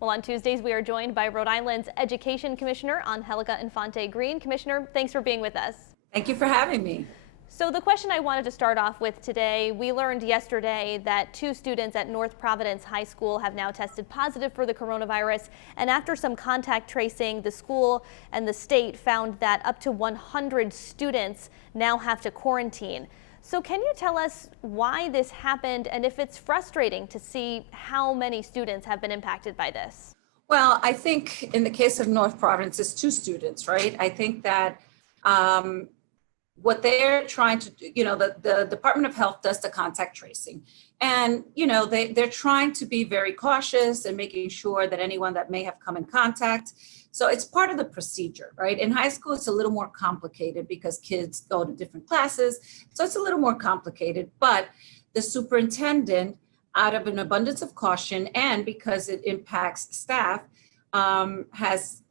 Well, on Tuesdays, we are joined by Rhode Island's Education Commissioner Angelica Infante-Green. Commissioner, thanks for being with us. Thank you for having me. So the question I wanted to start off with today, we learned yesterday that 2 students at North Providence High School have now tested positive for the coronavirus. And after some contact tracing, the school and the state found that up to 100 students now have to quarantine. So can you tell us why this happened and if it's frustrating to see how many students have been impacted by this? Well, I think in the case of North Providence, it's 2 students, right? I think that what they're trying to do, the Department of Health does the contact tracing. And, they're trying to be very cautious and making sure that anyone that may have come in contact. So it's part of the procedure, right? In high school, it's a little more complicated because kids go to different classes. So it's a little more complicated, but the superintendent, out of an abundance of caution and because it impacts staff, has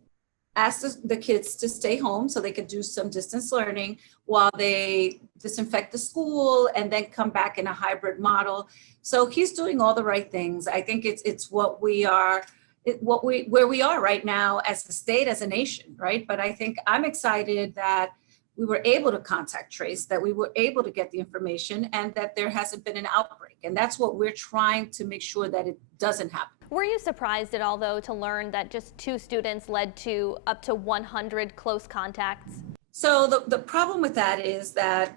asked the kids to stay home so they could do some distance learning while they disinfect the school and then come back in a hybrid model. So he's doing all the right things. I think it's what we are, where we are right now as a state, as a nation, right? But I think I'm excited that we were able to contact trace, that we were able to get the information and that there hasn't been an outbreak. And that's what we're trying to make sure that it doesn't happen. Were you surprised at all, though, to learn that just 2 students led to up to 100 close contacts? So the problem with that is that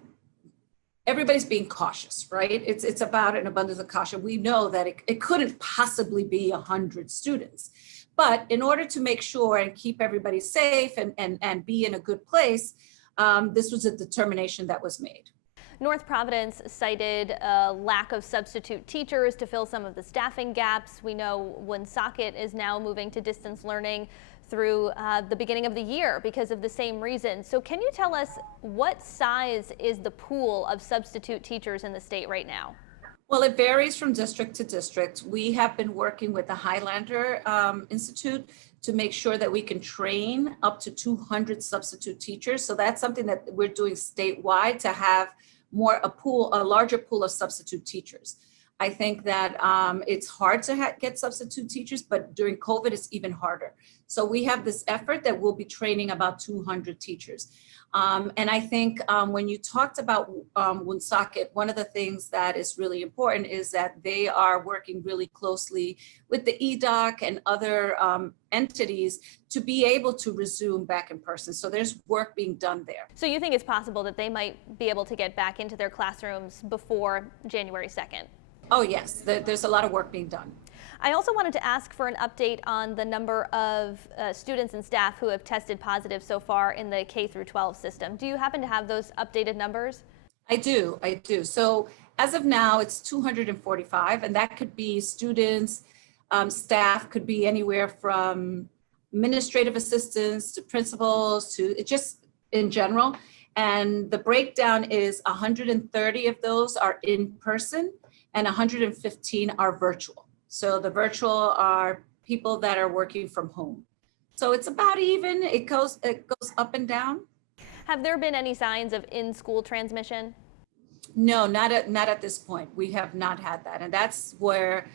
everybody's being cautious, right? It's about an abundance of caution. We know that it couldn't possibly be 100 students. But in order to make sure and keep everybody safe and be in a good place, this was a determination that was made. North Providence cited a lack of substitute teachers to fill some of the staffing gaps. We know Woonsocket is now moving to distance learning through the beginning of the year because of the same reason. So can you tell us what size is the pool of substitute teachers in the state right now? Well, it varies from district to district. We have been working with the Highlander Institute to make sure that we can train up to 200 substitute teachers. So that's something that we're doing statewide to have a larger pool of substitute teachers. I think that it's hard to get substitute teachers, but during COVID, it's even harder. So we have this effort that we'll be training about 200 teachers. And I think when you talked about Woonsocket, one of the things that is really important is that they are working really closely with the EDOC and other entities to be able to resume back in person. So there's work being done there. So you think it's possible that they might be able to get back into their classrooms before January 2nd? Oh, yes, there's a lot of work being done. I also wanted to ask for an update on the number of students and staff who have tested positive so far in the K through 12 system. Do you happen to have those updated numbers? I do. So as of now, it's 245, and that could be students, staff, could be anywhere from administrative assistants to principals to just in general. And the breakdown is 130 of those are in person and 115 are virtual. So the virtual are people that are working from home. So it's about even. It goes up and down. Have there been any signs of in-school transmission? No, not at this point. We have not had that. And that's where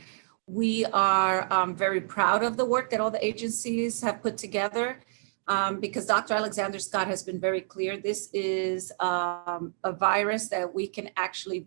we are very proud of the work that all the agencies have put together. Because Dr. Alexander Scott has been very clear, this is a virus that we can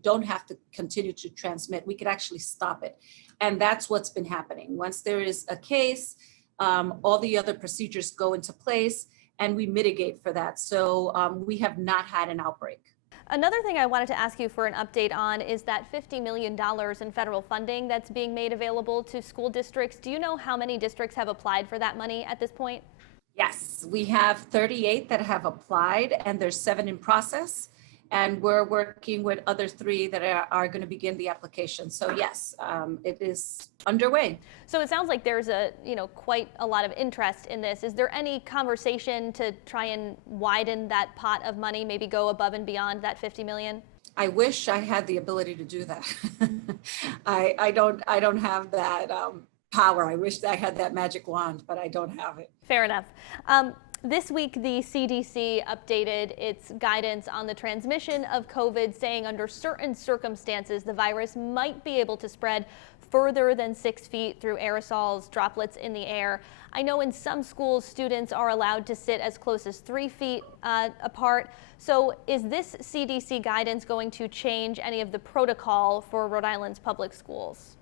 don't have to continue to transmit. We could actually stop it. And that's what's been happening. Once there is a case, all the other procedures go into place and we mitigate for that. So we have not had an outbreak. Another thing I wanted to ask you for an update on is that $50 million in federal funding that's being made available to school districts. Do you know how many districts have applied for that money at this point? Yes, we have 38 that have applied and there's 7 in process. And we're working with other 3 that are going to begin the application. So yes, it is underway. So it sounds like there's quite a lot of interest in this. Is there any conversation to try and widen that pot of money, maybe go above and beyond that 50 million? I wish I had the ability to do that. I don't have that power. I wish I had that magic wand, but I don't have it. Fair enough. This week, the CDC updated its guidance on the transmission of COVID, saying under certain circumstances, the virus might be able to spread further than 6 feet through aerosols, droplets in the air. I know in some schools, students are allowed to sit as close as 3 feet apart. So is this CDC guidance going to change any of the protocol for Rhode Island's public schools?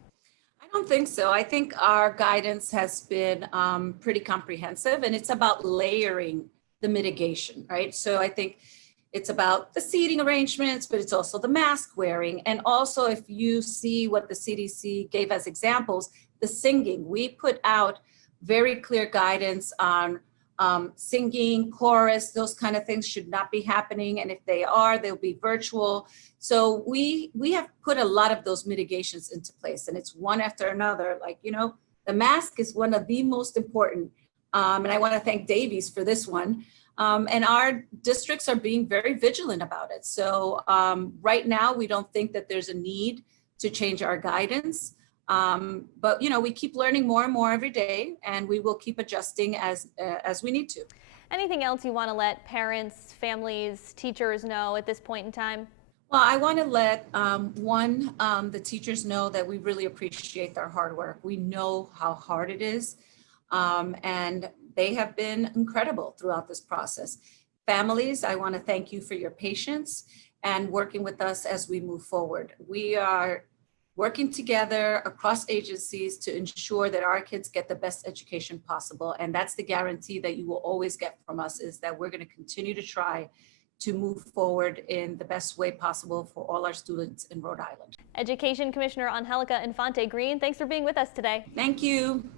I don't think so. I think our guidance has been pretty comprehensive, and it's about layering the mitigation, right? So I think it's about the seating arrangements, but it's also the mask wearing. And also, if you see what the CDC gave as examples, the singing, we put out very clear guidance on singing, chorus, those kind of things should not be happening. And if they are, they'll be virtual. So we have put a lot of those mitigations into place, and it's one after another. Like, the mask is one of the most important. And I want to thank Davies for this one. And our districts are being very vigilant about it. So right now, we don't think that there's a need to change our guidance. But we keep learning more and more every day, and we will keep adjusting as we need to. Anything else you want to let parents, families, teachers know at this point in time? Well, I want to let the teachers know that we really appreciate their hard work. We know how hard it is, and they have been incredible throughout this process. Families, I want to thank you for your patience and working with us as we move forward. We are working together across agencies to ensure that our kids get the best education possible. And that's the guarantee that you will always get from us, is that we're going to continue to try to move forward in the best way possible for all our students in Rhode Island. Education Commissioner Angelica Infante-Green, thanks for being with us today. Thank you.